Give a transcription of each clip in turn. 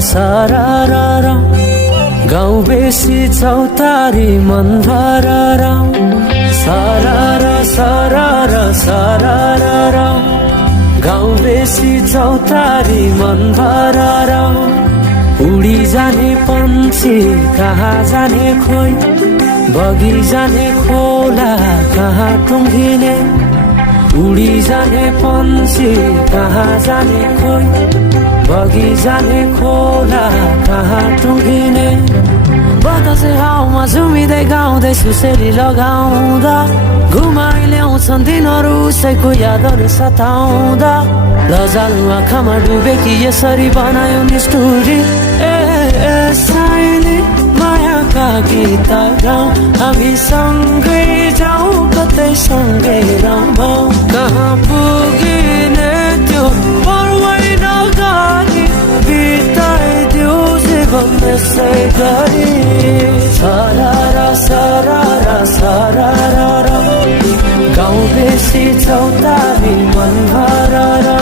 सारारा गाउँ बेसी चौतारी मन भरारा सारारा सारारा सारारा गाउँ बेसी चौतारी मन भरारा उडी जाने पन्छी कहाँ जाने खोइ बगी जाने खोला कहाँ टुङ्गिने उडी जाने पन्छी कहाँ जाने खोइ बगी जाने खोला कहाँ टुङ्गिने बतासे हाउमा झुमिँदै गाउँदै सुसेली लगाउँदा घुमाइ ल्याउँछन् दिनहरू उसैको यादहरू सताउँदा लजालु आँखामा डुबेकी यसरी बनायो निष्ठुरी साइली मायाका गीत गाउँ हामी सँगै जाउँ कतै सँगै रमाउँ कहाँ पुगिने त्यो पर्वै नगरी बिताइदियो जीवन यसै गरी सारारा सारारा सारारा गाउँ बेसी चौतारी मन भरारा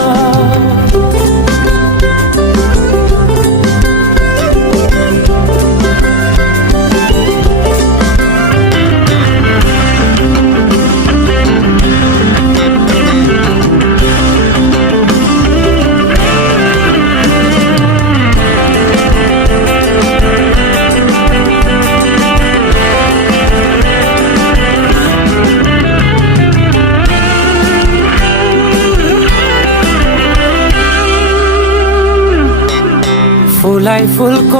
फुलाई फुलको